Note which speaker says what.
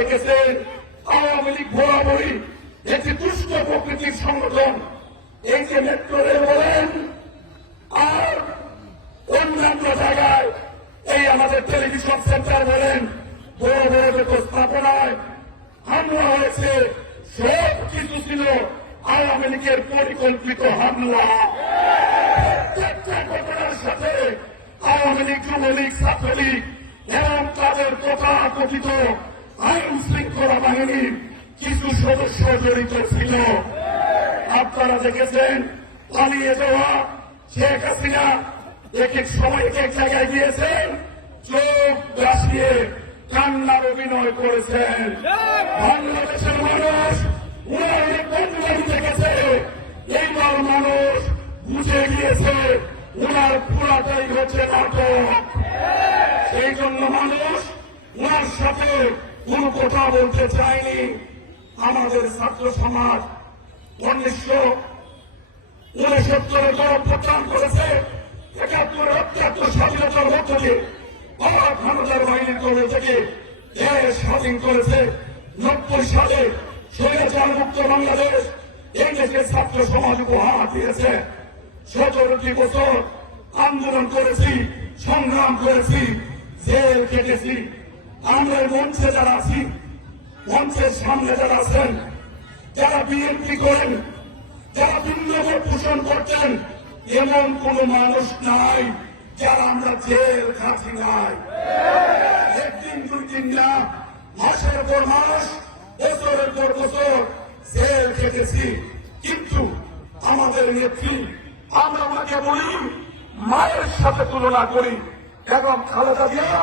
Speaker 1: দেখেছেন আওয়ামী লীগ বরাবরই একটি দুষ্ট প্রকৃতির সংগঠন। এই যে রেল বলেন, আর অন্যান্য জায়গায় এই আমাদের টেলিভিশন সেন্টার বলেন, বড় বড় যত স্থাপনায় হামলা হয়েছে, সব কিছু ছিল আওয়ামী লীগের পরিকল্পিত হামলা। প্রত্যেকটা ঘটনার সাথে আওয়ামী লীগ, যুবলীগ, ছাত্রলীগ এবং তাদের তথাকথিত আইন শৃঙ্খলা বাহিনীর কিছু সদস্য জড়িত ছিল। আপনারা দেখেছেন, পালিয়ে যাওয়া শেখ হাসিনা এক এক সময় এক এক জায়গায় গিয়েছেন, চোখ গাছিয়ে কান্নার অভিনয় করেছেন। বাংলাদেশের মানুষ উনার বন্ধু দেখেছে এইবার মানুষ বুঝে গিয়েছে উনার পুরাটাই হচ্ছে নাটক সেই জন্য মানুষ উনার সাথে কোন কথা বলতে চায়নি আমাদের ছাত্র সমাজ উনিশশো উনসত্তরে গণ প্রচার করেছে। একাত্তরে অত্যাত্তর স্বাধীনতার মধ্য দিয়ে অবাক হানাদার বাহিনীর কলে থেকে দেশ স্বাধীন করেছে। নব্বই সালে স্বৈরাচার মুক্ত বাংলাদেশ এই দেশের ছাত্র সমাজ উপহার দিয়েছে। সতেরোটি বছর আন্দোলন করেছি, সংগ্রাম করেছি, জেল কেটেছি আমরা মঞ্চে যারা আছি, মঞ্চের সামনে যারা আছেন, যারা বিএনপি করেন, যারা ভিন্নভাবে পোষণ করছেন, এমন কোন মানুষ নাই যারা আমরা জেল খাচ্ছি নাই। একদিন, দুই দিন না, মাসের পর মাস, বছরের পর বছর জেল খেটেছি। কিন্তু আমাদের নেত্রী, আমরা ওনাকে বলি, মায়ের সাথে তুলনা করি এবং খালেদা জিয়া